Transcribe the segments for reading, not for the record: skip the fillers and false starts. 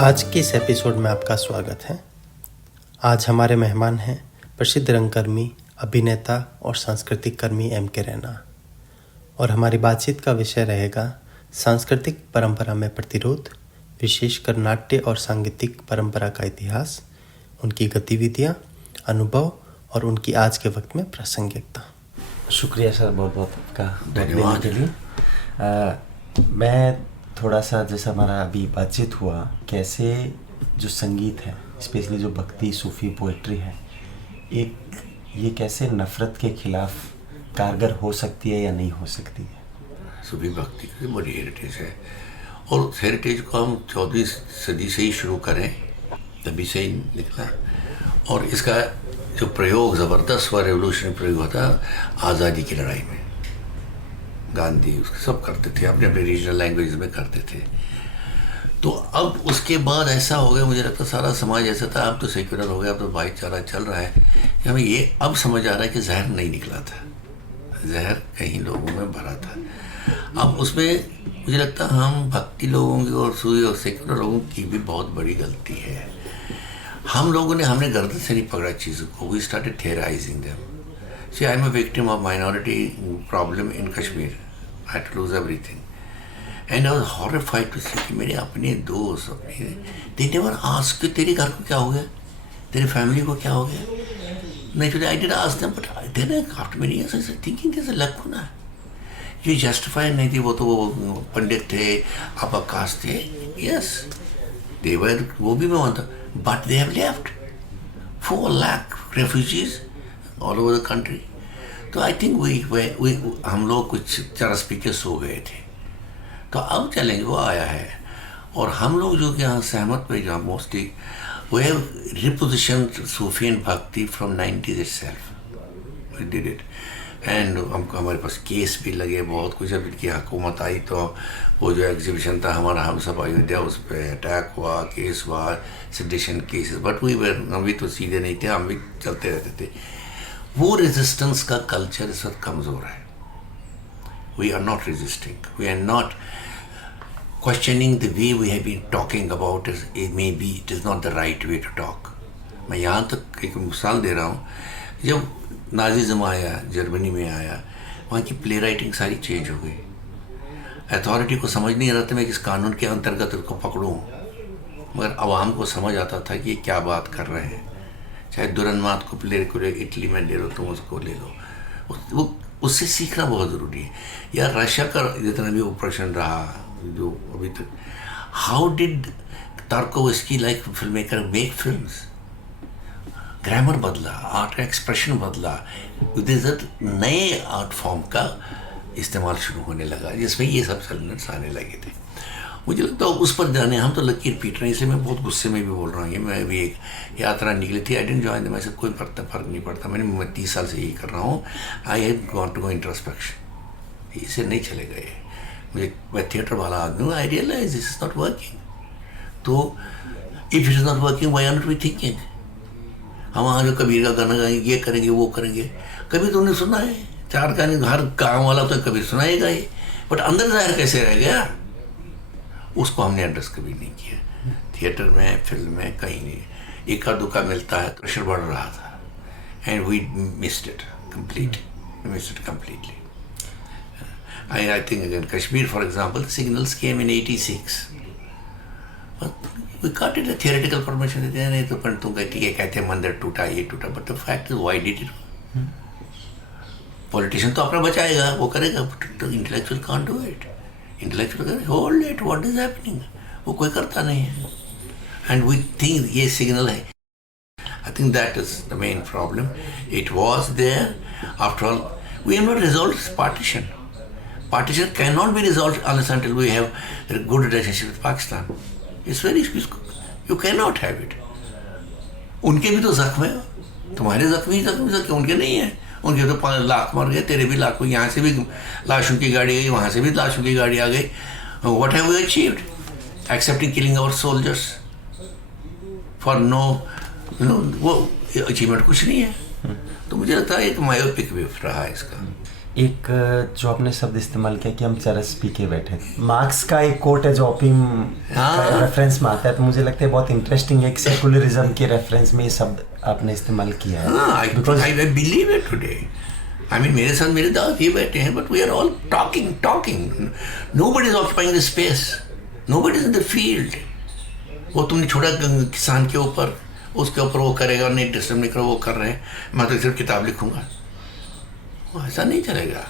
आज के इस एपिसोड में आपका स्वागत है। आज हमारे मेहमान हैं प्रसिद्ध रंगकर्मी, अभिनेता और सांस्कृतिक कर्मी M.K. रैना, और हमारी बातचीत का विषय रहेगा सांस्कृतिक परंपरा में प्रतिरोध, विशेषकर नाट्य और सांगीतिक परंपरा का इतिहास, उनकी गतिविधियाँ, अनुभव और उनकी आज के वक्त में प्रासंगिकता। शुक्रिया सर, बहुत बहुत आपका धन्यवाद के लिए। मैं थोड़ा सा, जैसा हमारा अभी बातचीत हुआ, कैसे जो संगीत है, स्पेशली जो भक्ति, सूफी, पोएट्री है, एक ये कैसे नफ़रत के खिलाफ कारगर हो सकती है या नहीं हो सकती है। सूफी भक्ति की बड़ी हेरिटेज है, और उस हेरिटेज को हम 14वीं सदी से ही शुरू करें, तभी से ही निकला। और इसका जो प्रयोग ज़बरदस्त व रेवोल्यूशनरी प्रयोग होता आज़ादी की लड़ाई में, गांधी उसके सब करते थे, अपने अपने रीजनल लैंग्वेज में करते थे। तो अब उसके बाद ऐसा हो गया, मुझे लगता सारा समाज ऐसा था, अब तो सेक्युलर हो गया, अब तो भाईचारा चल रहा है, कि हमें ये अब समझ आ रहा है कि जहर नहीं निकला था, जहर कहीं लोगों में भरा था। अब उसमें मुझे लगता हम भक्ति लोगों की और सूफी और सेक्युलर लोगों की भी बहुत बड़ी गलती है। हम लोगों ने हमने गर्दन से नहीं पकड़ा चीज़ों को, we started theorising them. See, I'm a victim of minority problem in Kashmir. I had to lose everything. And I was horrified to see कि मेरे अपने दोस्त, they never ask कि तेरे घर को क्या हो गया, तेरे फैमिली को क्या हो गया। Naturally, I did ask them, but then after many years I was thinking there's a lacuna. ये justify नहीं थी, वो तो वो पंडित थे, upper caste थे, yes, they were, वो भी मैं मानता, but they have left 4 lakh refugees all over the country. तो आई थिंक वी हम लोग कुछ चरस पी के सो गए थे। तो अब चैलेंज वो आया है, और हम लोग जो कि यहाँ सहमत पे जहाँ mostly we have reposition Sufi and bhakti from 90s itself, we did it. And हमको हमारे पास केस भी लगे बहुत कुछ। जब इनकी हुकूमत आई तो वो जो एग्जीबिशन था हमारा, हम सब अयोध्या, उस पर अटैक हुआ, केस हुआ, सेडिशन केसेस, बट हम भी तो सीधे नहीं थे, हम भी चलते रहते थे। वो रेजिस्टेंस का कल्चर इस वक्त कमज़ोर है। We are not resisting, we are not questioning the way we have been talking about it, maybe it is not the right way to talk. मैं यहाँ तक एक मिसाल दे रहा हूँ, जब नाज़िज़्म आया, जर्मनी में आया, वहाँ की प्ले राइटिंग सारी चेंज हो गई। अथॉरिटी को समझ नहीं रहा था मैं किस कानून के अंतर्गत उसको पकड़ूँ, मगर आवाम को समझ आता था कि ये क्या बात कर रहे हैं। चाहे दुरन्माद को प्ले को इटली में ले लो, तुम उसको ले लो, वो उससे सीखना बहुत ज़रूरी है। या रशिया का जितना भी ऑपरेशन रहा जो अभी तक, how did Tarkovsky like film maker make films, grammar बदला, आर्ट का एक्सप्रेशन बदला, नए आर्ट फॉर्म का इस्तेमाल शुरू होने लगा, जिसमें ये सब सेलेमेंट्स आने लगे थे। मुझे लगता है उस पर जाने हम तो लकीर पीट रहे हैं, इसलिए मैं बहुत गुस्से में भी बोल रहा हूँ। मैं भी एक यात्रा निकली थी, आई डेंट जॉइन द, ऐसे कोई फ़र्क नहीं पड़ता। मैं 30 साल से यही कर रहा हूँ। I have gone to go introspection, इससे नहीं चले गए। मैं थिएटर वाला आदमी हूँ, I realise this is not working. तो if it is not working, why are not we thinking. हम वहाँ जो कबीर का गाना गाएंगे, ये करेंगे, वो करेंगे, कभी तुमने सुना है? 4 गाने हर गाँव वाला तो कभी सुनाएगा ही, बट अंदर जाहिर कैसे रह गया, उसको हमने एड्रेस कभी नहीं किया। थिएटर में, फिल्म में, कहीं नहीं। एका दुका मिलता है, प्रेशर बढ़ रहा था, and we missed it completely. I think in Kashmir, for example, the signals came in 86. But we got it a theoretical permission. नहीं तो पर तुम कहते हैं मंदिर टूटा, ये टूटा, but the fact is, why did it? Politician तो अपना बचाएगा, वो करेगा, but the intellectual can't do it. Intellectual hold it, what is happening, वो कोई करता नहीं है। एंड वी थिंक ये सिग्नल है। I think that is the main problem. It was there, after all we have not resolve partition. Partition can not be resolve unless until we have good relationship with Pakistan. It's very, you can not have it. उनके भी तो जख्म है, तुम्हारे जख्मी उनके नहीं है। उनके तो 5 लाख मर गए, तेरे भी लाखों, यहाँ से भी लाशों की गाड़ी गई, वहाँ से भी लाशों की गाड़ी आ गई। What have we achieved excepting killing our soldiers for no, वो अचीवमेंट कुछ नहीं है। तो मुझे लगता है एक मायोपिक भी रहा है इसका। एक जो आपने शब्द इस्तेमाल किया कि हम चरस पी के बैठे, मार्क्स का एक कोट है जो ओपियम रेफरेंस में आता है, तो मुझे लगता है बहुत इंटरेस्टिंग एक सेकुलरिज्म के रेफरेंस में ये शब्द आपने इस्तेमाल किया है। Because I believe it today. I mean, मेरे साथ मेरे दादा ये बैठे हैं, but we are all talking. Nobody is occupying the space. Nobody is in the field. वो तुमने छोड़ा किसान के ऊपर, उसके ऊपर वो करेगा, नहीं डिस्टर्ब नहीं करो, वो कर रहे हैं, मैं तो सिर्फ किताब लिखूंगा, ऐसा नहीं चलेगा।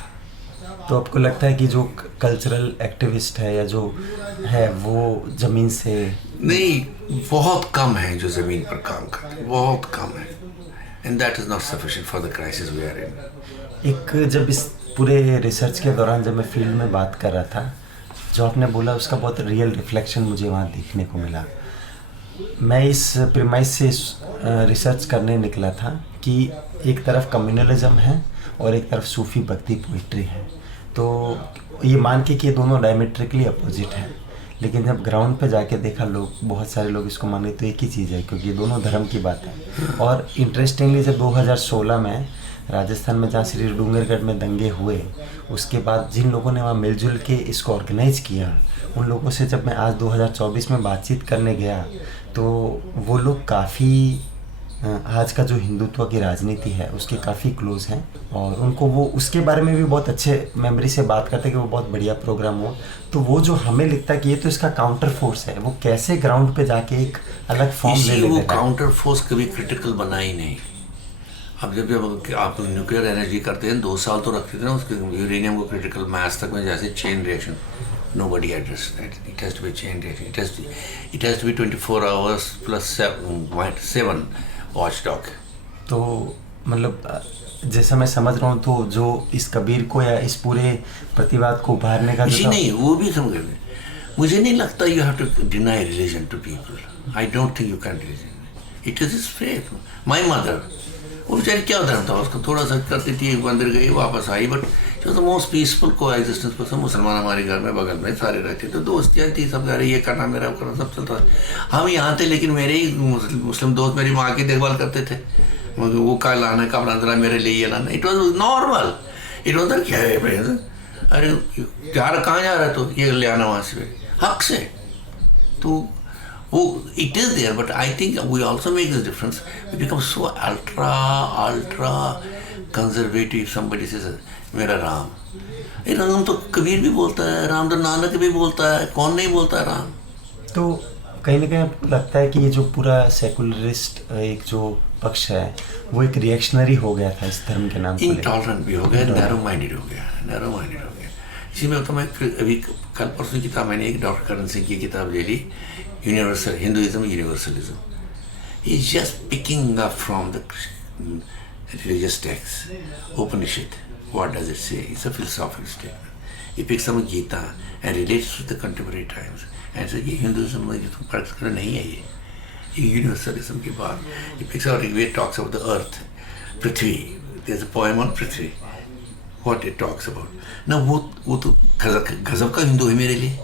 तो आपको लगता है कि जो कल्चरल एक्टिविस्ट है या जो है वो ज़मीन से नहीं, बहुत कम है जो ज़मीन पर काम करते हैं, बहुत कम है, and that is not sufficient for the crisis we are in. एक जब इस पूरे रिसर्च के दौरान जब मैं फील्ड में बात कर रहा था, जो आपने बोला उसका बहुत रियल रिफ्लेक्शन मुझे वहाँ देखने को मिला। मैं इस प्रीमाइस से रिसर्च करने निकला था कि एक तरफ कम्युनलिज्म है और एक तरफ सूफ़ी भक्ति पोइट्री है, तो ये मान के कि ये दोनों डायमेट्रिकली अपोजिट हैं, लेकिन जब ग्राउंड पे जाके देखा, लोग बहुत सारे लोग इसको माने तो एक ही चीज़ है, क्योंकि ये दोनों धर्म की बात है। और इंटरेस्टिंगली जब 2016 में राजस्थान में जहाँ श्री डूंगरगढ़ में दंगे हुए, उसके बाद जिन लोगों ने वहाँ मिलजुल के इसको ऑर्गेनाइज़ किया, उन लोगों से जब मैं आज 2024 में बातचीत करने गया, तो वो लोग काफ़ी आज का जो हिंदुत्व की राजनीति है उसके काफ़ी क्लोज हैं, और उनको वो उसके बारे में भी बहुत अच्छे मेमोरी से बात करते हैं कि वो बहुत बढ़िया प्रोग्राम हो। तो वो जो हमें लिखता है कि ये तो इसका काउंटर फोर्स है, वो कैसे ग्राउंड पे जाके एक अलग फॉर्म ले लेगा। वो काउंटर फोर्स कभी क्रिटिकल बना ही नहीं। अब जब आप न्यूक्लियर एनर्जी करते हैं, 2 साल तो रखते थे ना उसके यूरेनियम को क्रिटिकल मास तक में, जैसे chain reaction, nobody addressed that. It has to be chain reaction. It has to be 24 hours plus 7 watchdog. तो मतलब जैसा मैं समझ रहा हूँ, तो जो इस कबीर को या इस पूरे प्रतिवाद को उभारने का जी नहीं, वो भी समझ गए। मुझे नहीं लगता you have to deny religion to people. I don't think you can religion. It is his faith. My mother, वो बेचारी क्या धर्म था उसको, थोड़ा सा करती थी, मंदिर गई, वापस आई, बट जो तो मोस्ट पीसफुल को एग्जिस्टेंस पर्सन, मुसलमान हमारे घर में बगल में सारे रहते, तो दोस्तियाँ थी, सब कह रहे ये करना मेरा करना, सब चलता था। हम यहाँ थे, लेकिन मेरे ही मुस्लिम दोस्त मेरी माँ की देखभाल करते थे, वो क्या लाना, कपड़ा अंदर मेरे लिए ये लाना, it was normal. It was क्या है, अरे कहाँ जा रहा है, तो ये ले आना वहाँ से हक से। तो वो it is there, but I think we also make this difference. We become so ultra conservative. Somebody says मेरा राम, ये राम तो कबीर भी बोलता है, राम तो नानक भी बोलता है, कौन नहीं बोलता है राम। तो कहीं ना कहीं लगता है कि ये जो पूरा सेकुलरिस्ट एक जो पक्ष है, वो एक रिएक्शनरी हो गया था इस धर्म के नाम पर, इंटॉलरेंट भी हो गया, नैरो माइंडेड हो गया। इसी में तो मैं अभी कल परसों किताब, मैंने एक डॉक्टर करण सिंह की किताब ले ली, universal Hinduism, universalism. He is just picking up from the religious text, Upanishad, what does it say, it's a philosophical statement. He picks up Gita and relates to the contemporary times and say ये Hinduism में जो तुम practice कर नहीं है, ये universalism की बात। He picks up Rigveda talks about the earth, Prithvi, there is a poem on Prithvi, what it talks about ना, वो तो गजब का हिंदू है मेरे लिए,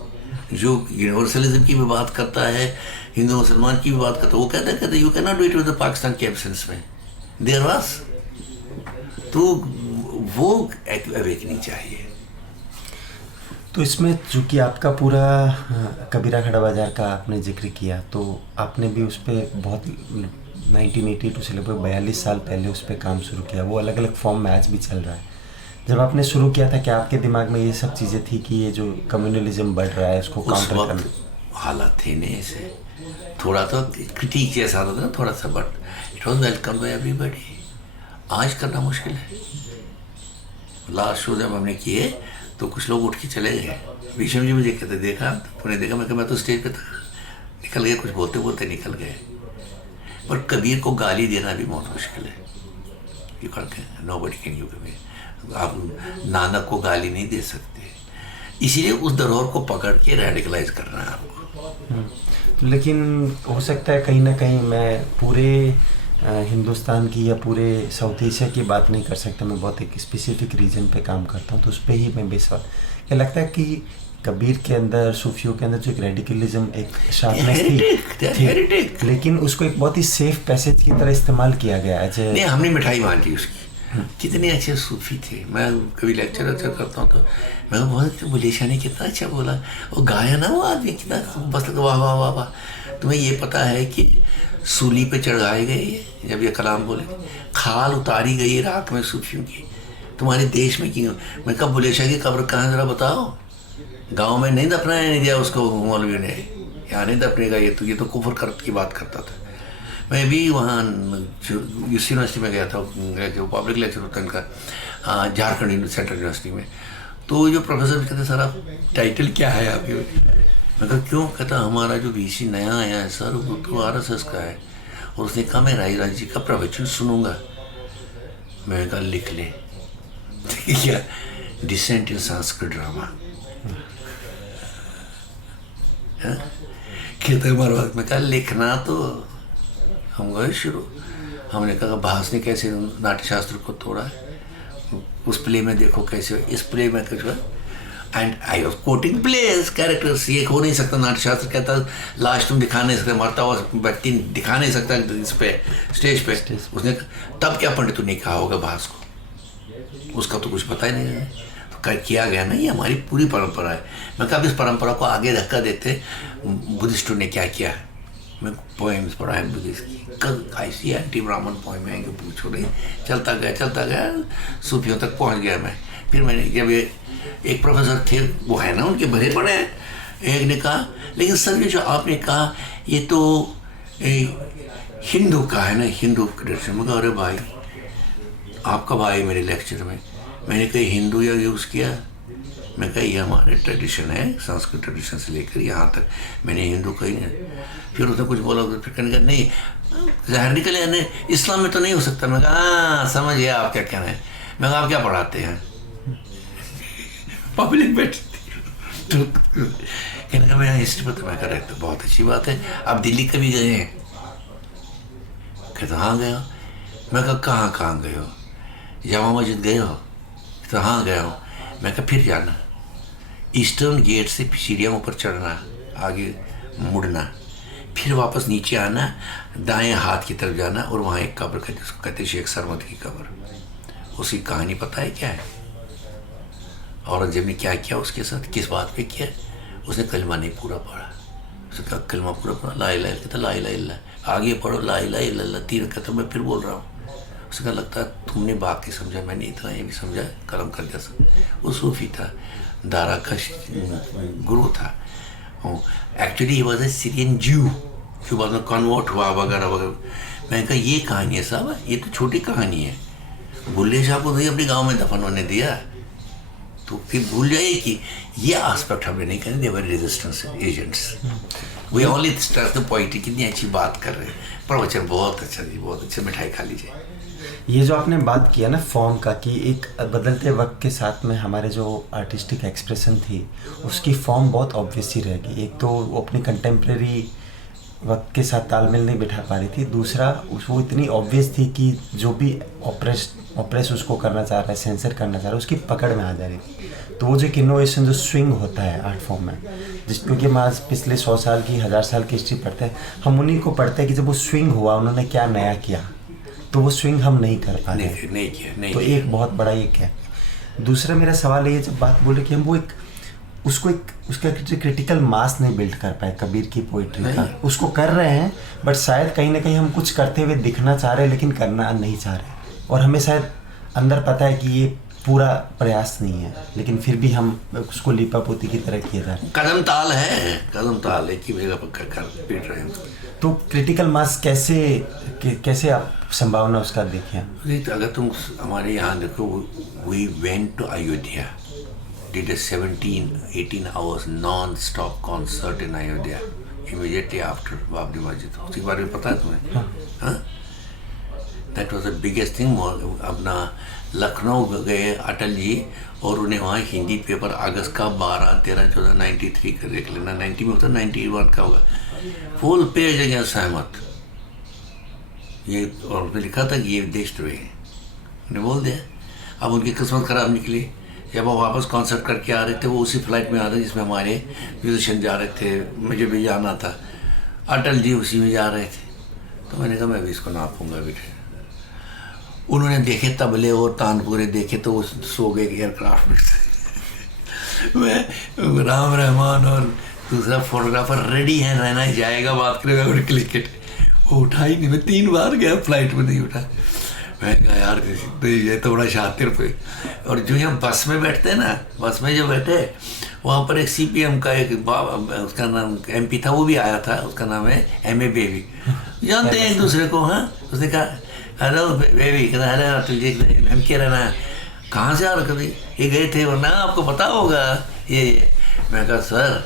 जो यूनिवर्सलिज्म की भी बात करता है, हिंदू मुसलमान की भी बात करता है। वो कहते you can not do it with the Pakistan के एब्सेंस में, देयर वाज, तो वो अवेकनिंग चाहिए। तो इसमें चूँकि आपका पूरा कबीरा खड़ा बाजार का आपने जिक्र किया, तो आपने भी उस पर बहुत 1982 से लगभग 42 साल पहले उस पर काम शुरू किया, वो अलग अलग फॉर्म में आज भी चल रहा है। जब आपने शुरू किया था, क्या आपके दिमाग में ये सब चीज़ें थी कि ये जो कम्युनलिज्म बढ़ रहा है उसको काउंटर करना? हालत थी नहीं से, थोड़ा तो क्रिटिक जैसा होता था थोड़ा सा, but it was welcome by everybody. आज करना मुश्किल है। लास्ट शो जब हमने किए तो कुछ लोग उठ के चले गए, विषम जी मुझे कहते देखा, उन्हें देखा, मैं तो स्टेज पे था, निकल गए, कुछ बोलते बोलते निकल गए। पर कबीर को गाली देना भी बहुत मुश्किल है, you can nobody can you Kabir, आप नानक को गाली नहीं दे सकते, इसीलिए उस धरोहर को पकड़ के रेडिकलाइज करना है आपको। लेकिन हो सकता है कहीं ना कहीं, मैं पूरे हिंदुस्तान की या पूरे साउथ एशिया की बात नहीं कर सकता, मैं बहुत एक स्पेसिफिक रीजन पे काम करता हूँ, तो उस पर ही मैं बेसवाल क्या लगता है कि कबीर के अंदर, सूफियों के अंदर जो एक रेडिकलिज्म, एक शार्पनेस थी, लेकिन उसको एक बहुत ही सेफ पैसेज की तरह इस्तेमाल किया गया है। नहीं, हमने मिठाई बांटी उसकी, कितने अच्छे सूफी थे। मैं कभी लेक्चर करता हूँ तो मैं बहुत बुल्ले शाह ने कितना अच्छा बोला, वो गाया ना वो आदमी कितना, बस वाह वाह वाह वाह। तुम्हें ये पता है कि सूली पे चढ़ाए गए जब ये कलाम बोले, खाल उतारी गई रात में सूफियों की, तुम्हारे देश में क्यों? मैं कब बुल्ले शाह की कब्र कहाँ जरा बताओ? गाँव में नहीं दफनाया नहीं दिया उसको मौलवी ने, यहाँ नहीं दफनेगा ये तो कुफर करत की बात करता था। मैं भी वहाँ यूनिवर्सिटी में गया था, जो पब्लिक लेक्चर होता है इनका झारखंड सेंट्रल यूनिवर्सिटी में, तो जो प्रोफेसर कहते सर आप टाइटल क्या है आपके? मैं कहा क्यों? कहता हमारा जो वीसी नया आया है सर वो तो RSS का है, और उसने कहा मैं राज जी का प्रवचन सुनूंगा। मैं कहा लिख ले, ठीक है, डिसेंट इन संस्कृत ड्रामा। कहते हमारे मैं कहा लिखना, तो हम गए शुरू। हमने कहा भास ने कैसे नाट्यशास्त्र को तोड़ा है, उस प्ले में देखो कैसे, इस प्ले में कुछ, and I was coating place characters. ये हो नहीं सकता, नाट्यशास्त्र कहता लास्ट तुम दिखा नहीं सकते, मरता हुआ व्यक्ति दिखा नहीं सकता इस पे स्टेज पे। उसने तब क्या पंडित ने कहा होगा भास को, उसका तो कुछ पता ही नहीं है। तो किया गया ना, ये हमारी पूरी परंपरा है। मैं कहा इस परंपरा को आगे धक्का देते बुद्धिस्टों ने क्या किया है। मैं पोएम्स पढ़ा है बुद्धिस्ट की, कल ऐसी एंटी ब्राह्मण पोएम है कि पूछो नहीं। चलता गया सूफियों तक पहुंच गया मैं। फिर मैंने जब ये एक प्रोफेसर थे वो है ना, उनके भरे पड़े हैं, एक ने कहा लेकिन सर ये जो आपने कहा ये तो हिंदू का है ना, हिंदू ट्रेडिशन। मैं कहा अरे भाई आपका भाई मेरे लेक्चर में, मैंने कहीं हिंदू या यूज़ किया? मैं कहा ये हमारे ट्रेडिशन है, संस्कृत ट्रेडिशन से लेकर यहाँ तक, मैंने हिंदू कही नहीं। फिर उसने कुछ बोला, फिर कहने का नहीं ज़ाहिर निकले यानी इस्लाम में तो नहीं हो सकता। मैं कहा हाँ समझ गया आप क्या कहना है। मैं कहा आप क्या पढ़ाते हैं? पब्लिक बैठी तो कहने का मैं यहाँ हिस्ट्री पढ़ता। मैं कह रहा तो बहुत अच्छी बात है, आप दिल्ली कभी गए हैं? कहता हाँ गया। मैं कहा कहाँ गए हो? जामा मस्जिद गए हो? तो हाँ गया हो। मैं कहा फिर जाना, ईस्टर्न गेट से सीढ़ियाँ ऊपर चढ़ना, आगे मुड़ना, फिर वापस नीचे आना, दाएं हाथ की तरफ जाना, और वहाँ एक कब्र कहते उसको कहते शेख सरमद की कब्र। उसकी कहानी पता है क्या है? औरंगजेब ने क्या किया उसके साथ, किस बात पे किया? उसने कलमा नहीं पूरा पढ़ा। उसने कहा कलमा पूरा पढ़ा, ला इलाहा इल्लल्लाह, कहता ला इलाहा इल्लल्लाह, आगे पढ़ो ला इलाहा इल्लल्लाह, 3 कहता मैं फिर बोल रहा हूँ। उसने कहा लगता है तुमने बात नहीं समझा, मैंने इतना ये भी समझा, कलम कर दिया सब। वो सूफी था, दारा का गुरु था। Actually he was a Syrian ज्यू, फिर बाद में कन्वर्ट हुआ वगैरह वगैरह। मैंने कहा ये कहानी है साहब, ये तो छोटी कहानी है। बुल्ले शाह को नहीं अपने गाँव में दफन होने दिया, तो फिर भूल जाइए कि ये एस्पेक्ट हमें नहीं करें। They were resistance agents, we only stress the poetry. कितनी अच्छी बात कर रहे हैं, प्रवचन बहुत अच्छा जी, बहुत अच्छा, मिठाई खा लीजिए। ये जो आपने बात किया ना फॉर्म का, कि एक बदलते वक्त के साथ में हमारे जो आर्टिस्टिक एक्सप्रेशन थी उसकी फॉर्म बहुत ऑब्वियस ही रहेगी। एक तो वो अपनी कंटेम्प्रेरी वक्त के साथ तालमेल नहीं बिठा पा रही थी, दूसरा वो इतनी ऑब्वियस थी कि जो भी ऑप्रेस उसको करना चाह रहा है, सेंसर करना चाह रहा है, उसकी पकड़ में आ जा रही थी। तो वो जो एक इनोवेशन, जो स्विंग होता है आर्ट फॉर्म में, क्योंकि हम आज पिछले 100 साल की 1000 साल की हिस्ट्री पढ़ते हैं, हम उन्हीं को पढ़ते हैं कि जब वो स्विंग हुआ उन्होंने क्या नया किया, तो वो स्विंग हम नहीं कर पा रहे, नहीं किया। तो एक बहुत बड़ा ये क्या। दूसरा मेरा सवाल ये, जब बात बोल रहे कि हम वो उसका क्रिटिकल मास नहीं बिल्ड कर पाए कबीर की पोइट्री का, उसको कर रहे हैं बट शायद कहीं ना कहीं हम कुछ करते हुए दिखना चाह रहे हैं लेकिन करना नहीं चाह रहे, और हमें शायद अंदर पता है कि ये पूरा प्रयास नहीं है, लेकिन फिर भी हम उसको लीपापोती की तरह किए जा रहे हैं। कदम ताल है कि मेरा पीट रहे हैं। तो क्रिटिकल मास कैसे आप संभावना उसका देखें? तो अगर तुम हमारे यहाँ देखो, we went to Ayodhya, did a 17-18 hours non-stop concert in Ayodhya immediately after Babri Masjid। उसके बारे में पता है तुम्हें? हाँ, that was the biggest thing। अपना लखनऊ गए अटल जी, और उन्हें वहाँ हिंदी पेपर अगस्त का 12, 13, 14, 93 का देख लेना, 90 में होता 91 का होगा, फुल पेज है सहमत ये, और उसने लिखा था कि ये देशद्रोही है, उन्हें बोल दिया। अब उनकी किस्मत खराब निकली, जब वो वापस कॉन्सर्ट करके आ रहे थे, वो उसी फ्लाइट में आ रहे जिसमें हमारे म्यूजिशियन जा रहे थे, मुझे भी जाना था, अटल जी उसी में जा रहे थे। तो मैंने कहा मैं भी इसको नापूंगा बेटे, उन्होंने देखे तबले और तानपुरे देखे तो वो सो गए एयरक्राफ्ट में। मैं राम रहमान और दूसरा फोटोग्राफर रेडी है, रहना ही जाएगा, बात करेगा और क्रिकेट। वो उठा ही नहीं, मैं 3 बार गया फ्लाइट में नहीं उठा। मैं कहा यार तो ये तो बड़ा शातिर पे। और जो हम बस में बैठते हैं ना, बस में जो बैठे वहाँ पर एक CPM का एक उसका नाम MP था, वो भी आया था, उसका नाम है MA बेबी, जानते हैं एक दूसरे को। हाँ, उसने कहा हेलो बेबी, कहना हेलो तुझे हम क्या रहना, कहाँ से आ रहे कभी, ये गए थे वरना आपको पता होगा ये। मैं कहा सर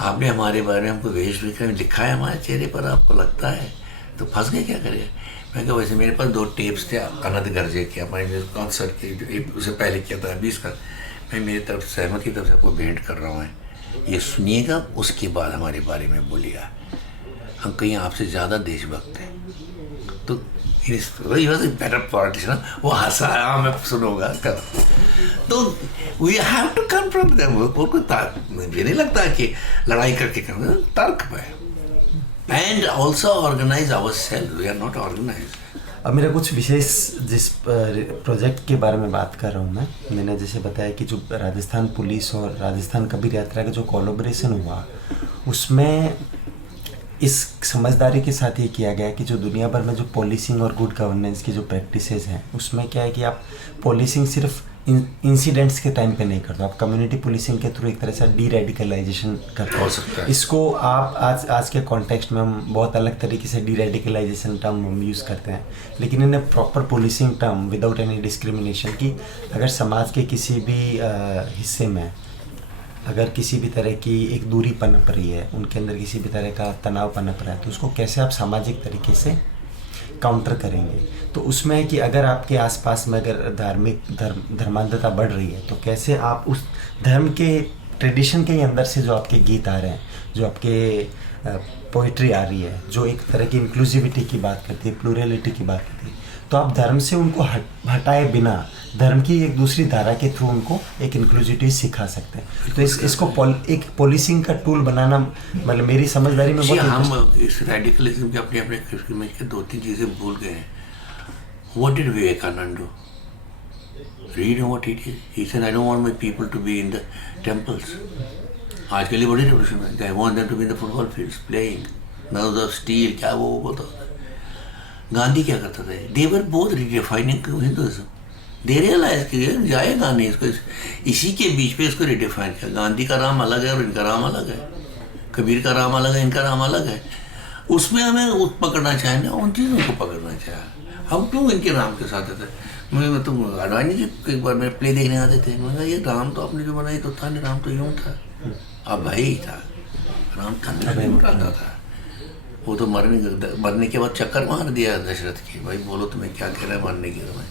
आपने हमारे बारे में हमको वेश में लिखा है हमारे चेहरे पर, आपको लगता है तो फंस गए, क्या करिए। मैं कहा वैसे मेरे पास 2 टेप्स थे अनंत गर्जे के, हमारे कॉन्सर्ट के, उससे पहले किया था 20 का, मैं मेरी तरफ सहमत की तरफ से आपको भेंट कर रहा हूँ, ये सुनिएगा, उसके बाद हमारे बारे में बोलिएगा, हम कहीं आपसे ज़्यादा देशभक्त हैं। तो बेटर पॉलिटिशियन, वो हंसा, हाँ मैं सुनूंगा कर। तो we have to confront them. मुझे नहीं लगता कि लड़ाई करके करना, तर्क पे, and also organise ourself, we are not organise. अब मेरा कुछ विशेष जिस प्रोजेक्ट के बारे में बात कर रहा हूँ मैंने जैसे बताया कि जो राजस्थान पुलिस और राजस्थान कबीर यात्रा का जो कोलैबोरेशन हुआ, उसमें इस समझदारी के साथ ये किया गया कि जो दुनिया भर में जो पॉलिसिंग और गुड गवर्नेंस की जो प्रैक्टिसेस हैं, उसमें क्या है कि आप पॉलिसिंग सिर्फ इंसिडेंट्स के टाइम पे नहीं करते, आप कम्युनिटी पुलिसिंग के थ्रू एक तरह से डी रेडिकलाइजेशन करते हो सकता है। इसको आप आज के कॉन्टेक्स्ट में हम बहुत अलग तरीके से डी रेडिकलाइजेशन टर्म हम यूज़ करते हैं, लेकिन इन्हें proper policing term without any discrimination की, अगर समाज के किसी भी हिस्से में अगर किसी भी तरह की एक दूरी पनप रही है, उनके अंदर किसी भी तरह का तनाव पनप रहा है, तो उसको कैसे आप सामाजिक तरीके से काउंटर करेंगे। तो उसमें है कि अगर आपके आसपास में अगर धर्मांधता बढ़ रही है, तो कैसे आप उस धर्म के ट्रेडिशन के अंदर से जो आपके गीत आ रहे हैं, जो आपके पोइट्री आ रही है, जो एक तरह की इंक्लूसिविटी की बात करती है, प्लूरलिटी की बात करती है, तो आप धर्म से उनको हटाए बिना धर्म की एक दूसरी धारा के थ्रू उनको एक इंक्लूसिविटी सिखा सकते हैं। तो इसको एक पॉलिसिंग का टूल बनाना, मतलब मेरी समझदारी में हम इस रेडिकलिज्म के अपने किस्म के 2-3 चीज़ें भूल गए हैं। What did Vivekananda do? Read what he did. He said, I don't want my people to be in the temples. आज के लिए बड़ी रेवोल्यूशन है। I want them to be in the football fields playing. Nerves of steel, क्या वो बोलता था। गांधी क्या करता था? They were both redefining Hinduism. They realized कि जाएगा नहीं, इसको इसी के बीच पे इसको रिडिफाइन किया। गांधी का राम अलग है और इनका राम अलग है, कबीर का राम अलग है, इनका राम अलग है। उसमें हमें पकड़ना चाहिए ना, उन चीज़ों को पकड़ना चाहिए। हम क्यों इनके राम के साथ थे? मैं तो अडवाणी जी एक बार मेरे प्ले देखने आते थे, मैं ये राम तो आपने जो बनाई तो था नहीं, राम तो यूँ था, अब भाई ही था, राम था उठाता था। वो तो मरने के बाद चक्कर मार दिया दशरथ की, भाई बोलो तुम्हें क्या कह रहा है मरने की, तुम्हें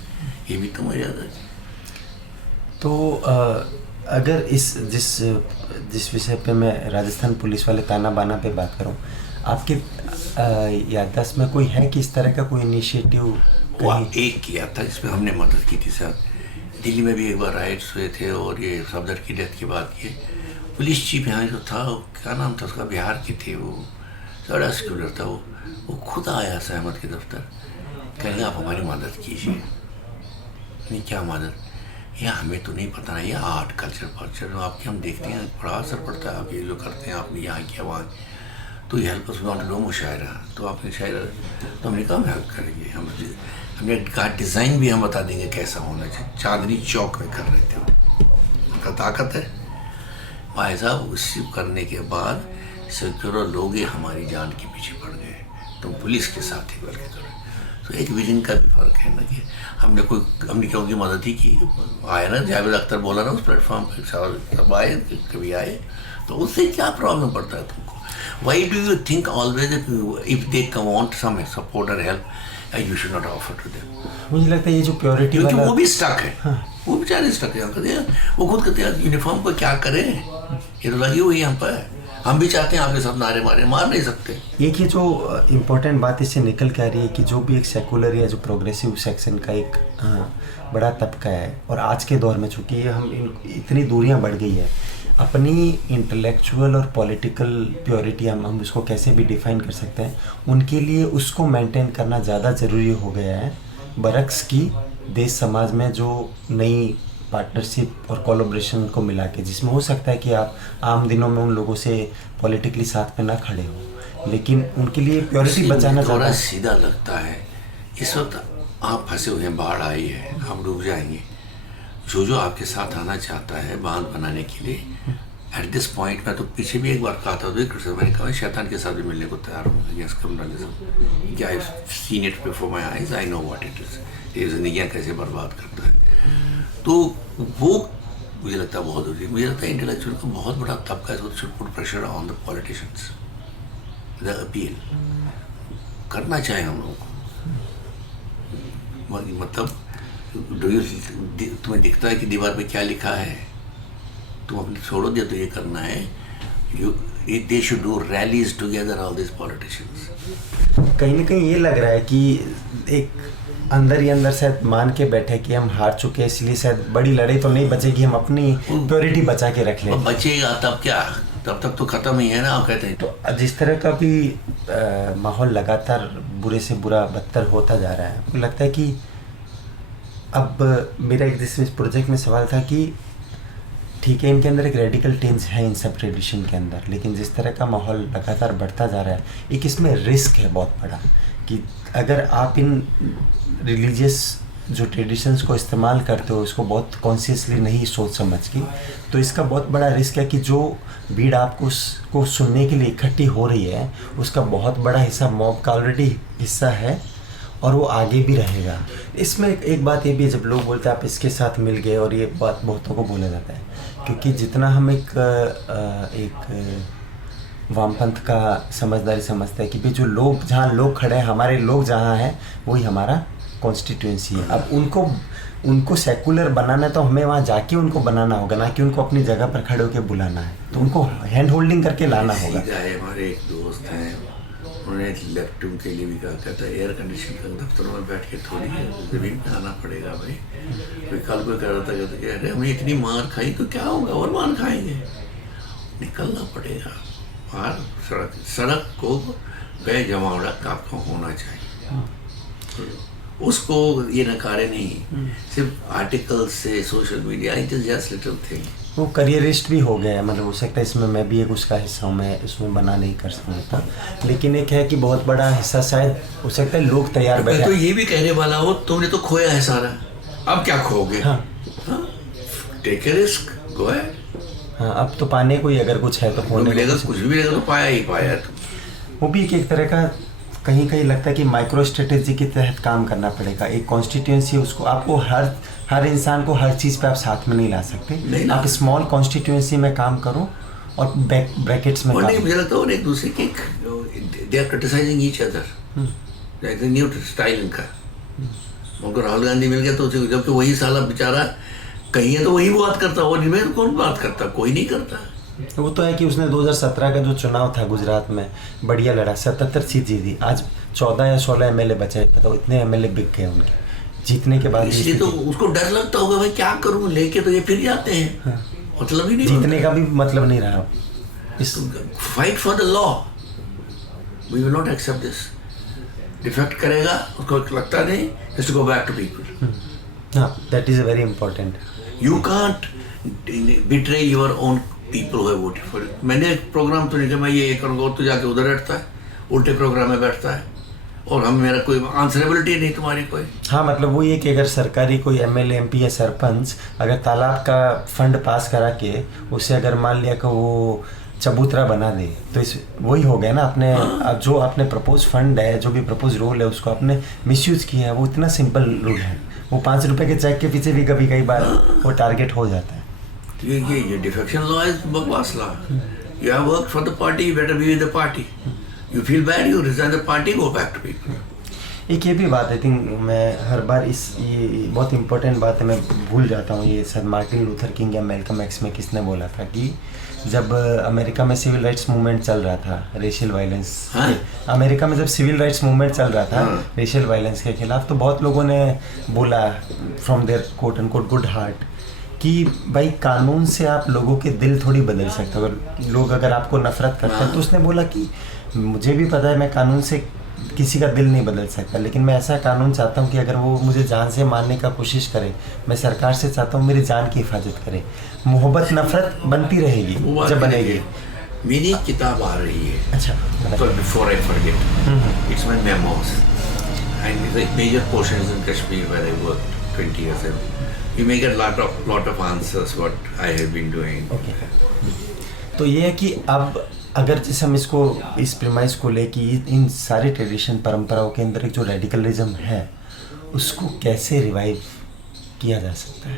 ये भी तो मर्यादा है। तो अगर जिस विषय पे मैं राजस्थान पुलिस वाले ताना बाना पे बात करूं, आपके याददाश्त में कोई है कि इस तरह का कोई इनिशिएटिव? एक किया था जिसमें हमने मदद की थी सर। दिल्ली में भी एक बार राइट्स हुए थे और ये सफदर की डेथ की बात की। पुलिस चीफ यहाँ जो था, क्या नाम था उसका, बिहार की थी, वो बड़ा स्कूलर था, वो खुद आया सहमत के दफ्तर, कहेंगे आप हमारी मदद कीजिए। नहीं क्या मदद, या हमें तो नहीं पता ना, ये आर्ट कल्चर आपके हम देखते हैं बड़ा असर पड़ता है, आप ये जो करते हैं, आपने यहाँ किया वहाँ, तो ये हेल्प अस वांट लो मुशायरा, तो आपने शायरा, तो हमने कहा हम हेल्प करेंगे, हमने कहा डिज़ाइन भी हम बता देंगे कैसा होना चाहिए। चांदनी चौक में कर रहे थे, उनका ताकत है भाई साहब। उसी करने के बाद सैकड़ों लोग हमारी जान के पीछे पड़ गए, तुम पुलिस के साथ ही करके करो। तो एक विजन का भी फर्क है ना, कि हमने क्यों की मदद ही की। आए ना जावेद अख्तर बोला ना उस प्लेटफॉर्म पर, सब आए, कभी आए, तो उससे क्या प्रॉब्लम पड़ता है तुमको? Why do you think always if they want some support और help, you should not offer to them? मुझे लगता है ये जो प्योरिटी वाला, वो भी स्टक है। हाँ। वो बेचारे स्टक है, वो खुद कहते हैं यूनिफॉर्म को क्या करें, ये तो लगी हुई हम पर, हम भी चाहते हैं आपके साथ नारे मार नहीं सकते। एक ये जो इम्पोर्टेंट बात इससे निकल के आ रही है कि जो भी एक सेकुलर या जो प्रोग्रेसिव सेक्शन का एक बड़ा तबका है, और आज के दौर में चूँकि हम इतनी दूरियां बढ़ गई है, अपनी इंटेलेक्चुअल और पॉलिटिकल प्योरिटी हम उसको कैसे भी डिफाइन कर सकते हैं, उनके लिए उसको मेंटेन करना ज़्यादा ज़रूरी हो गया है बरक्स की देश समाज में जो नई पार्टनरशिप और कोलैबोरेशन को मिला के, जिसमें हो सकता है कि आप आम दिनों में उन लोगों से पॉलिटिकली साथ में ना खड़े हो, लेकिन उनके लिए प्योरिटी बचाना थोड़ा ज़्यादा सीधा लगता है। इस वक्त आप फंसे हुए हैं, बाढ़ आई है, आप डूब जाएंगे। जो आपके साथ आना चाहता है बांध बनाने के लिए, एट दिस पॉइंट मैं तो पीछे भी एक बार कहा था, मैंने कहा शैतान के साथ भी मिलने को तैयार हूँ अगेंस्ट कम्युनलिज्म। क्या I seen it before my eyes, I know what it is, ये जिंदगियाँ कैसे बर्बाद करता है। तो वो मुझे लगता है बहुत जरूरी। मुझे लगता है इंटेलेक्चुअल का बहुत बड़ा तबका है, should put pressure on the politicians, the appeal करना चाहे हम लोगों को। मतलब तुम्हें दिखता है कि दीवार पे क्या लिखा है, तुम अपने छोड़ो दे, तो ये करना है। They should do rallies together all this politicians. कहीं ना कहीं ये लग रहा है कि एक अंदर ही अंदर शायद मान के बैठे कि हम हार चुके हैं, इसलिए शायद बड़ी लड़ाई तो नहीं बचेगी, हम अपनी प्योरिटी बचा के रख लें। बचेगा तब क्या, तब तक तो खत्म ही है ना, आप कहते हैं। तो जिस तरह का भी माहौल लगातार बुरे से बुरा बदतर होता जा रहा है, मुझे लगता है कि अब मेरा एक इस प्रोजेक्ट में सवाल था कि ठीक है, इनके अंदर एक रेडिकल टेंस है इन सब ट्रेडिशन के अंदर, लेकिन जिस तरह का माहौल लगातार बढ़ता जा रहा है, एक इसमें रिस्क है बहुत बड़ा कि अगर आप इन रिलीजियस जो ट्रेडिशंस को इस्तेमाल करते हो, इसको बहुत कॉन्शियसली नहीं सोच समझ के, तो इसका बहुत बड़ा रिस्क है कि जो भीड़ आपको उसको सुनने के लिए इकट्ठी हो रही है, उसका बहुत बड़ा हिस्सा मॉब का ऑलरेडी हिस्सा है और वो आगे भी रहेगा। इसमें एक बात ये भी है, जब लोग बोलते हैं आप इसके साथ मिल गए, और ये बात बहुतों को बोला जाता है, क्योंकि जितना हम एक वामपंथ का समझदारी समझता है कि भाई जो लोग, जहाँ लोग खड़े हैं, हमारे लोग जहाँ हैं, वही हमारा कॉन्स्टिट्यूएंसी है। अब उनको सेकुलर बनाना है तो हमें वहाँ जाके उनको बनाना होगा, ना कि उनको अपनी जगह पर खड़े होकर बुलाना है, तो उनको हैंड होल्डिंग करके लाना होगा। हमारे एक दोस्त हैं, उन्होंने लैपटॉप के लिए भी कहा, कहता है एयर कंडीशन का दफ्तरों में बैठ के थोड़ी है, ज़मीन पे आना पड़ेगा भाई। कोई कल कोई कह रहा था, कहते कि अरे हमने इतनी मार खाई तो क्या होगा, और मार खाएंगे, निकलना पड़ेगा बाहर। सड़क को बेजमावड़ा आपको होना चाहिए, उसको ये नकारे नहीं, सिर्फ आर्टिकल से social media, it is just little thing. वो करियरिस्ट भी हो गया है, मतलब हो सकता है इसमें मैं भी एक उसका हिस्सा हूँ, मैं इसमें बना नहीं कर सकता, लेकिन एक है कि बहुत बड़ा हिस्सा शायद हो सकता है लोग तैयार बैठे। तो ये भी कहने वाला हो, तुमने तो खोया है सारा, अब क्या खोगे? हाँ, take a risk, go ahead. हाँ, अब तो पाने को ही अगर कुछ है तो खोने मिलेगा, कुछ भी मिलेगा तो पाया ही पाया। तो वो भी एक तरह का कहीं कहीं लगता है कि माइक्रो स्ट्रेटेजी के तहत काम करना पड़ेगा। एक कॉन्स्टिट्यूएंसी, उसको आपको हर इंसान को हर चीज़ पे आप साथ में नहीं ला सकते, आप स्मॉल कॉन्स्टिट्यूएंसी में काम करो और ब्रैकेट्स में काम। मुझे लगता है एक दूसरे के, they are criticising each other, new style इनका। उनको राहुल गांधी मिल गया तो जबकि वही साला बेचारा कहीं है तो वही बात करता, और में कौन बात करता, कोई नहीं करता। वो तो है कि उसने 2017 का जो चुनाव था गुजरात में बढ़िया लड़ा, 77 सीट जीती, आज 14 या 16 एमएलए बचे, बताओ इतने एमएलए बिक गए उनके जीतने के बाद। इसलिए तो उसको डर लगता होगा, भाई क्या करूं, लेके तो ये फिर जाते हैं। हाँ। मतलब ही नहीं, जीतने का भी मतलब नहीं रहा। इस fight for the law, we will not accept this. Defect करेगा, उसको लगता नहीं, just go back to people. हाँ, that is very important. You can't betray your own people who have voted for it. मैंने एक प्रोग्राम तो नहीं किया, मैं ये करूँगा, और तो जाके उधर बैठता है, उल्टे प्रोग्राम में बैठता है, और हम, मेरा कोई आंसरेबिलिटी नहीं तुम्हारी कोई। हाँ, मतलब वो ये कि अगर सरकारी कोई एमएलए एमपी या सरपंच अगर तालाब का फंड पास करा के उसे अगर मान लिया कि वो चबूतरा बना दे, तो इस वही हो गया ना, आपने जो आपने प्रपोज फंड है, जो भी प्रपोज रूल है, उसको आपने मिसयूज किया है। वो इतना सिंपल रूल है, वो 5 रुपए के चेक के पीछे भी कभी कई बार वो टारगेट हो जाता है। ये डिफेक्शन लॉ इज बकवास law. You have worked for the party, you better be with the party. You feel bad, you resign the party, go back to people. एक ये भी बात, आई थिंक मैं हर बार ये बहुत इंपॉर्टेंट बात है, मैं भूल जाता हूँ, ये शायद मार्टिन लूथर किंग या मैल्कम एक्स में किसने बोला था कि जब अमेरिका में सिविल राइट्स मूवमेंट चल रहा था, रेशियल वायलेंस, अमेरिका में जब सिविल राइट्स मूवमेंट चल रहा था रेशियल वायलेंस के खिलाफ, तो बहुत लोगों ने बोला from there quote and quote good heart कि भाई कानून से आप लोगों के दिल थोड़ी बदल सकते हो। अगर लोग अगर आपको नफरत करते हैं, तो उसने बोला कि मुझे भी पता है मैं कानून से किसी का दिल नहीं बदल सकता, लेकिन मैं ऐसा कानून चाहता हूँ कि अगर वो मुझे जान से मारने का कोशिश करे, मैं सरकार से चाहता हूँ मेरी जान की हिफाजत करे। मोहब्बत नफरत बनती रहेगी वो बात जब नहीं बनेगी। है। मेरी एक किताब आ रही है, अच्छा, but before I forget, it's my memoirs, and the major portion is in Kashmir where I worked 20 years ago. You may get lot of answers what I have been doing. Okay. तो ये है कि अब अगर जैसे हम इसको इस प्रीमाइस को लेके इन सारी ट्रेडिशन परंपराओं के अंदर एक जो रेडिकलिज्म है उसको कैसे रिवाइव किया जा सकता है,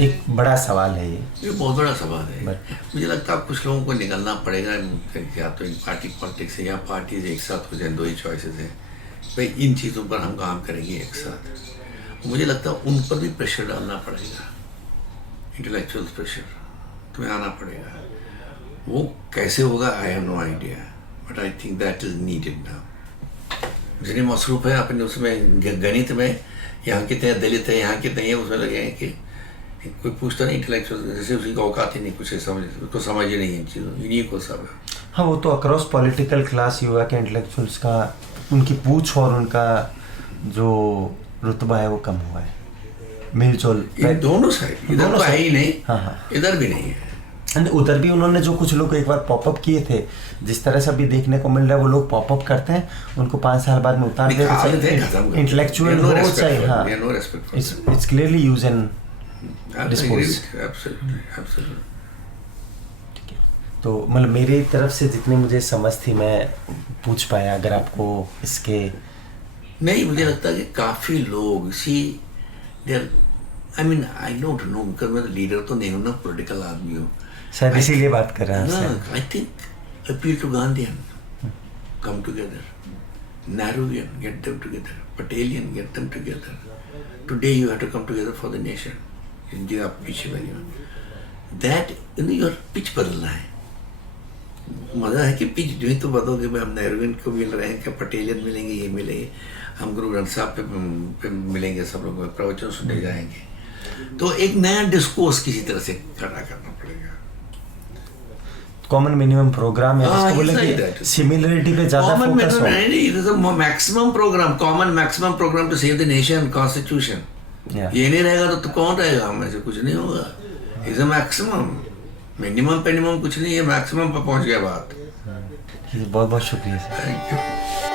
एक बड़ा सवाल है ये बहुत बड़ा सवाल है। But- मुझे लगता है कुछ लोगों को निकलना पड़ेगा, या तो इन पार्टी पॉलिटिक्स है या पार्टीज एक साथ हो जाए, दो ही चॉइसेस हैं भाई, इन चीज़ों पर हम काम करेंगे एक साथ। मुझे लगता है उन पर भी प्रेशर डालना पड़ेगा, इंटेलेक्चुअल प्रेशर तुम्हें आना पड़ेगा। वो कैसे होगा I have no idea, but I think that is needed now. जितनी मसरूफ है अपने उसमें गणित में, यहाँ कितने दलित है, यहाँ कितने हैं, उसमें लगे हैं कि कोई पूछता नहीं इंटेलेक्चुअल, जैसे उसकी औकात ही नहीं कुछ समझ, उसको समझ ही नहीं इन चीज़ों, इन्हीं को सब है। हाँ, वो तो अक्रॉस पॉलिटिकल क्लास युवा के इंटेलेक्चुअल्स का उनकी पूछ और उनका जो रुतबा है वो कम हुआ है, मिलजुल इन दोनों साइड, इधर तो है ही नहीं, हाँ। इधर भी नहीं है। एंड उधर भी उन्होंने जो कुछ लोग एक बार पॉपअप किए थे, जिस तरह से अभी देखने को मिल रहा है वो लोग पॉपअप करते हैं, उनको 5 साल बाद में उतार देते हैं। इंटेलेक्चुअल हो चाहिए, हाँ, it's clearly use and dispose. तो मतलब मेरी तरफ से जितनी मुझे समझ थी मैं पूछ पाया। अगर आपको इसके नहीं, मुझे लगता है कि काफ़ी लोग इसी I mean I don't know, because मैं लीडर तो नहीं हूँ ना, पॉलिटिकल आदमी हूँ शायद इसीलिए बात कर रहे हैं। I think appeal to Gandhian, come together, Nehruvian, get them together, Patelian, get them together. Today you have to come together for the nation. जिनकी आप पीछे बनी हो, that your pitch बदलना है। मजा है कि पिच जो ही तो बदलोगे, हम नेहरूवियन को मिल रहे हैं, क्या पटेलियन मिलेंगे, ये मिलेंगे, हम गुरु ग्रंथ साहब पे मिलेंगे, सब लोग प्रवचन सुनने जाएंगे। तो एक नया डिस्कोर्स किसी तरह से खड़ा करना पड़ेगा। कॉमन मिनिमम प्रोग्राम है जिसको बोलेंगे सिमिलरिटी पे ज्यादा फोकस हो। नहीं, maximum programme, common maximum programme to save the nation, constitution. ये नहीं रहेगा तो कौन रहेगा, हम ऐसे कुछ नहीं होगा। इज अ मैक्सिमम, मिनिमम पे मिनिमम कुछ नहीं है, मैक्सिमम पे पहुंच गया बात। बहुत बहुत शुक्रिया। Thank you.